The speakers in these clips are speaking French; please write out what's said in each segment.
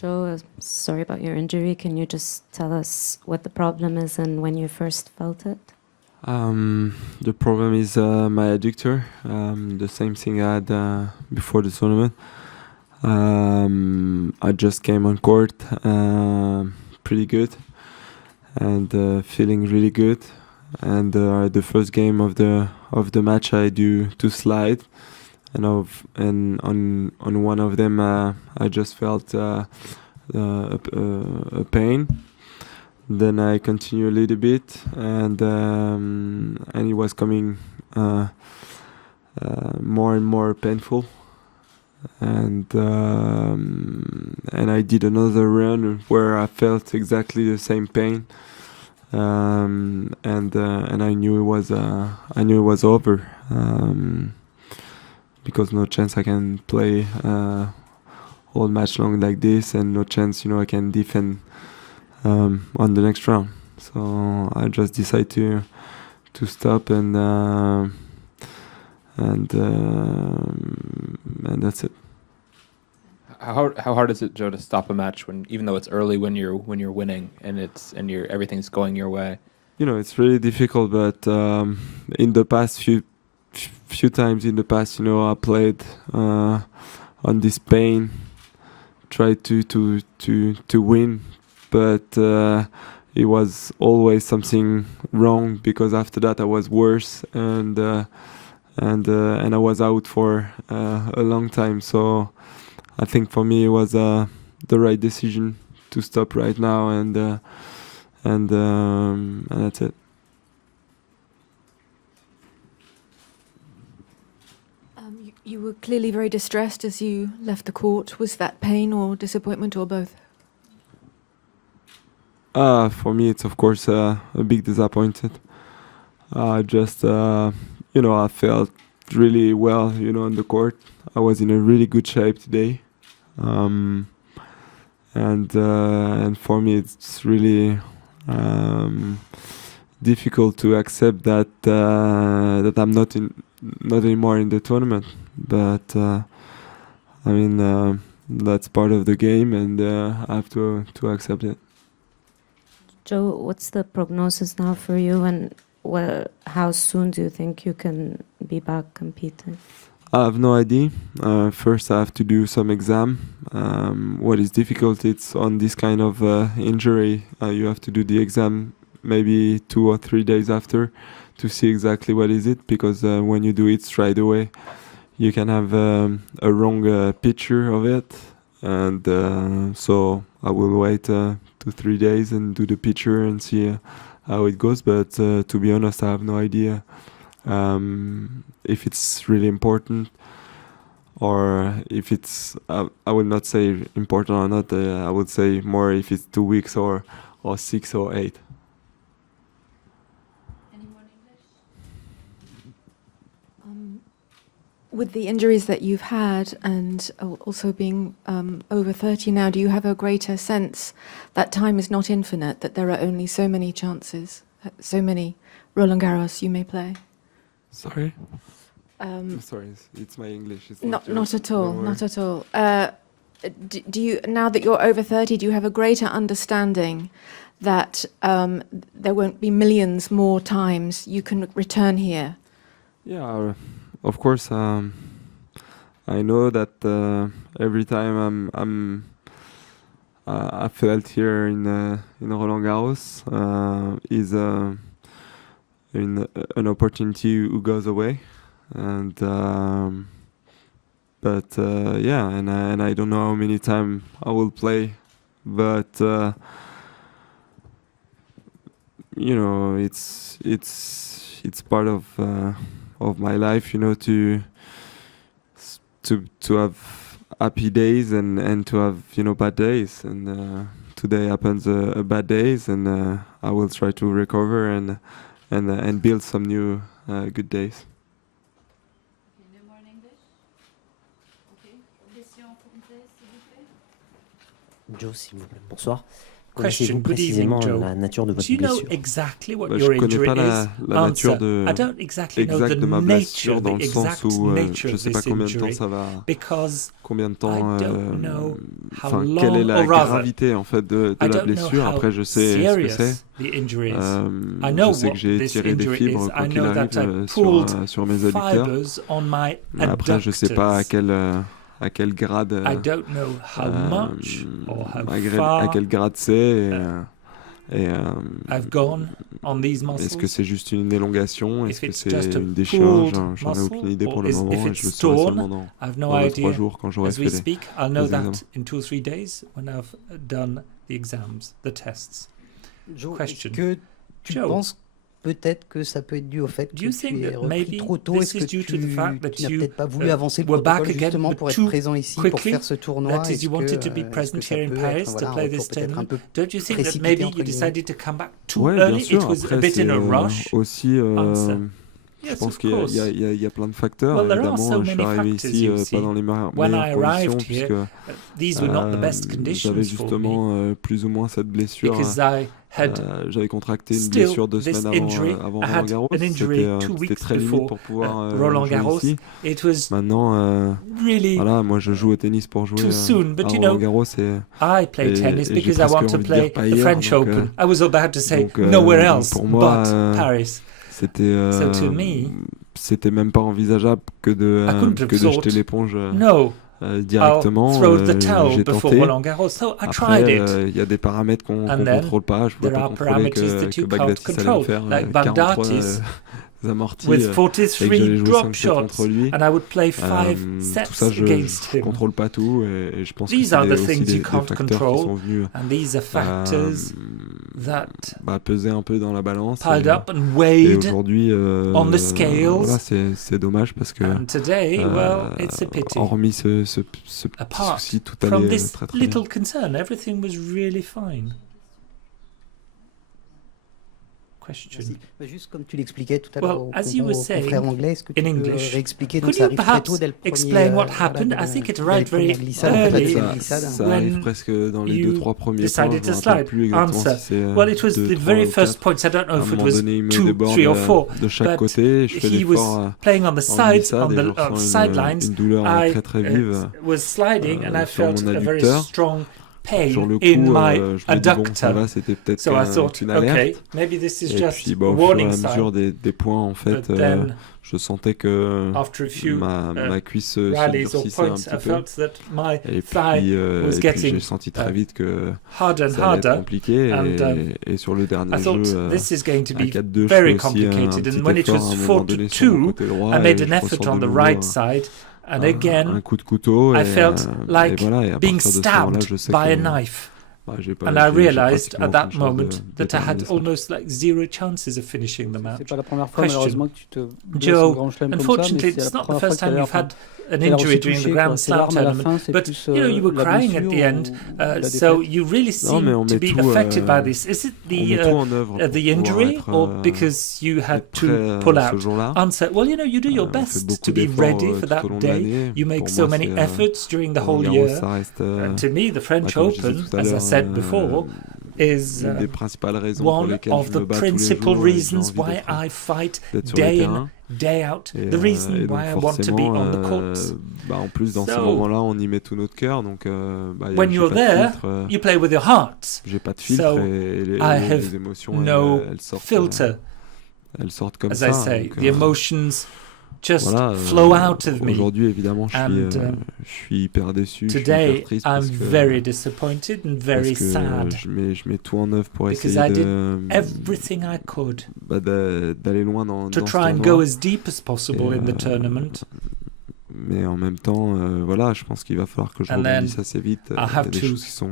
Joe, sorry about your injury. Can you just tell us what the problem is and when you first felt it? The problem is my adductor. The same thing I had before the tournament. I just came on court pretty good and feeling really good. And the first game of the match, I do 2 slides, and on one of them I just felt a pain. Then I continue a little bit, and it was coming more and more painful. And I did another run where I felt exactly the same pain, and I knew it was over, because no chance I can play all match long like this, and no chance I can defend on the next round. So I just decided to stop, and that's it. How hard is it, Joe, to stop a match when, even though it's early, when you're winning and everything's going your way? It's really difficult, but in the past few times in the past, I played on this pain, tried to win, but it was always something wrong, because after that I was worse, and I was out for a long time. So I think for me it was the right decision to stop right now, and that's it. You were clearly very distressed as you left the court. Was that pain or disappointment or both? For me, it's of course a big disappointment. Just I felt really well, on the court. I was in a really good shape today, and for me, it's really difficult to accept that I'm not anymore in the tournament. But that's part of the game, and I have to accept it. Joe, what's the prognosis now for you, and how soon do you think you can be back competing? I have no idea. First, I have to do some exam. What is difficult, it's on this kind of injury, you have to do the exam maybe 2 or 3 days after to see exactly what is it, because when you do it straight away, you can have a wrong picture of it. And so I will wait 2-3 days and do the picture and see how it goes. But to be honest, I have no idea if it's really important, or if it's I will not say important or not. I would say more if it's 2 weeks or 6 or 8. With the injuries that you've had, and also being over 30 now, do you have a greater sense that time is not infinite, that there are only so many chances, so many Roland Garros you may play? Sorry? Sorry, it's my English. It's not at all, not at all. Do you, now that you're over 30, do you have a greater understanding that there won't be millions more times you can return here? Yeah, of course. I know that every time I felt here in Roland Garros is an opportunity who goes away, and but yeah, and I don't know how many times I will play, but it's part of my life, to have happy days and to have bad days, and today happens a bad days, and I will try to recover and build some new good days. Okay, no more in English? Okay. Question française, s'il vous plaît. Joe, s'il vous plaît. Bonsoir. Connaissez-vous Good evening, précisément Joe. la nature de Do votre you know blessure? exactly what Bah, your je connais injury pas is? la nature Answer: I don't exactly know exacte the de ma nature, blessure, dans the le sens exact où nature je of sais pas this combien de temps injury, ça va, because combien de I temps, don't know how enfin quelle est long, la or rather, gravité en fait de I la don't know blessure. how Après, je sais ce que c'est. serious the injury is. I know Je sais what que j'ai this tiré des injury fibres is. quoi I qu'il know arrive that I sur pulled sur mes adducteurs. fibers on my Mais après, je sais pas adductors. à quel grade, I don't know how much or how à far quel grade c'est. I've gone on these Est-ce que muscles. c'est juste une élongation? If Est-ce que it's c'est just a une déchirure? pulled J'en ai aucune idée muscle, pour or le if moment, et je le it's saurai torn, seulement dans I've no 2 3 idea. jours quand j'aurai As we fait speak, I'll know les that examens. in 2 or 3 days when I've done the exams, the tests. Joe, Question. est-ce que tu Joe. penses peut-être que ça peut être dû au fait Do you que tu think es that repris maybe trop tôt? this Est-ce que is due to the fact that tu n'as you, peut-être pas voulu avancer le were back protocole again justement pour être too présent ici, pour quickly? faire ce tournoi? That is, you wanted to be est-ce present que ça here in peut Paris être, to voilà, un play retour this peut-être un tournament? peu Don't you think that précipité, maybe entre you guillemets? decided to come back too Ouais, bien early? sûr. It was Après, a bit in a c'est, rush. aussi, Answer: je Yes, pense of qu'il course. y a plein de facteurs. Well, there are Évidemment, so je suis many arrivé factors, ici you pas see. dans les When I meilleures conditions, arrived puisque here, these were not the best j'avais conditions for me, justement plus ou moins cette blessure. because I had J'avais contracté une still blessure 2 this semaines injury. avant I Roland had Garros. an injury 2 C'était weeks très limite before pour pouvoir Roland jouer Garros. ici. It was Maintenant, really voilà, moi je joue au tennis pour jouer too soon, but à you Roland know, Garros. I play et tennis j'ai because I presque want to envie de play dire pas the hier, French donc, Open. I was about to say donc, nowhere donc else pour moi, but Paris. C'était So to me, c'était même pas envisageable que I couldn't have de thought, jeter l'éponge no, directement. I'll throw the towel J'ai before tenté. Roland Garros. So I Après, tried it. il y a des paramètres qu'on And then contrôle pas. Je pouvais there pas are contrôler parameters that que you can't Baghdatis allait me control, faire like 43 Baghdatis amortis with et que 43 j'allais jouer drop 5 sets shots, contre lui. and I would play 5 Tout sets ça, against je him. contrôle pas tout, et je pense que These c'est are the aussi things des you can't facteurs qui control, sont venus and these are factors that peser un peu dans la balance. piled up and Et weighed aujourd'hui, on the scales. voilà, c'est dommage parce que And today, well, it's a pity. hormis ce petit Apart souci, tout from allait this très très bien. little concern, everything was really fine. Question. Merci. Bah, juste comme tu l'expliquais tout à Well, l'heure au as you were saying, confrère anglais, est-ce que tu in peux English, réexpliquer? could Donc ça you arrive très tôt perhaps dès le premier, explain what voilà, happened? dès I think it dès arrived les premières very glissades, en fait, early. dès les Ça, glissades. ça when arrive presque dans les you 2-3 premiers points. decided Je to me rappelle slide. plus exactement Answer. si c'est Well, it was 2, the 3 very ou first 4. points. I don't À know un if it moment was donné, il me 2, déborde 3 or 4, de chaque but côté. Je fais he l'effort was playing on the en sides, glissade on et je the ressens sidelines. une douleur I très très vive was sliding, and I sur felt mon a very adducteur. strong pain Sur le coup, in je my me dis bon, ça adductor. va, c'était peut-être So I thought, qu'une alerte. okay, maybe this is Et just puis, a au fur et à warning mesure sign. des points, en fait, But then, je sentais que after a few ma cuisse se rallies or durcissait un points, petit I peu. felt that my Et thigh was puis getting j'ai senti très vite que harder and ça allait être harder. compliqué. and, Et sur le dernier I thought jeu, this is going to à be 4-2, je very fais aussi un complicated. petit And when it effort was à un moment 4 to donné sur mon 2, côté droit. I made et an je effort ressens on de the nouveau right side, and again, un coup de couteau. I Et, felt like et voilà, et à being partir de ce moment-là, stabbed je sais by a que knife. j'ai pas, And I j'ai realized pratiquement at that aucune chance moment de that I had terminer ça. almost like 0 chances of finishing the match. C'est pas la première fois Question. malheureusement que tu te blesses Joe, au Grand Chelem comme ça, unfortunately, mais c'est it's la not the première fois first que time t'as you've had an l'air injury aussi during the touché, Grand quoi. C'est Slam l'arme à la tournament. fin, c'est But plus you know, you were la crying at the blessure end, ou la so défaite. you really Non, mais on seem to met be tout, affected by this. Is it on met tout en œuvre pour the pouvoir injury, être, or because you had être prêt, to pull ce out? jour-là. Answer: well, you know, you do your On fait best beaucoup to be d'efforts, ready for tout that au long de day. l'année. You make Pour so moi, many c'est, efforts during the Roland whole Garros, year. ça reste, And to me, the French comme je disais Open, tout à as I l'heure, said before, is une des principales raisons pour one lesquelles of je the me bats tous les principal jours et j'ai reasons envie why d'être, I fight d'être sur le day in, terrain. day out. Et, The reason et donc why I want to be on the forcément, courts. en plus dans ces So, moments-là, on y met tout notre cœur. Donc, when j'ai you're pas de there, filtre, you play with your heart. j'ai pas de filtre So, et I have les émotions, no elles sortent, filter, elles sortent comme as ça. I say. Donc, The emotions just voilà, flow out of me. aujourd'hui, évidemment, And, je suis hyper déçu, je suis Today, hyper triste I'm parce que, very disappointed and very parce que sad je mets tout en œuvre pour because essayer I did de, everything I could d'aller loin dans to ce try and tournoi. go as deep as possible Et, in the tournament. Mais en même temps, voilà, je pense qu'il va falloir que je And rebondisse assez vite. I Il y a have des to choses qui sont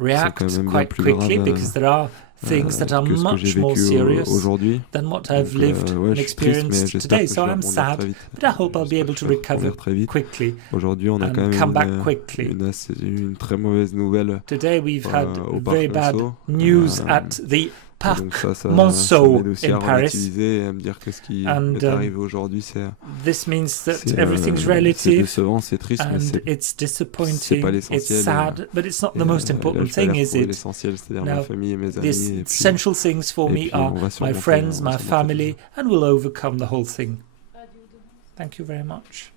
react quand même bien quite plus quickly graves, because there are things that are que ce que j'ai much more vécu serious aujourd'hui. than what I've Donc, lived ouais, and je suis triste, mais experienced j'espère today. que je So vais I'm rebondir sad, très vite. but I hope I'll be able to J'espère que je vais recover rebondir très vite. quickly Aujourd'hui, on a quand and même come back quickly. une très mauvaise nouvelle Today we've had au very Parc bad Monceau. news at the pas donc ça Monceau m'aide aussi in à Paris. relativiser et à me dire que ce qui And, m'est arrivé aujourd'hui, This means that c'est everything's c'est relative décevant, c'est triste, mais and it's c'est disappointing, pas it's l'essentiel. sad, but it's not Et, the most là, important je vais aller thing, is retrouver it? l'essentiel, c'est-à-dire Now, ma famille et mes The amis. Et puis, essential things for et me puis are on va my surmonter, friends, on va my surmonter family, ça. and we'll overcome the whole thing. Thank you very much.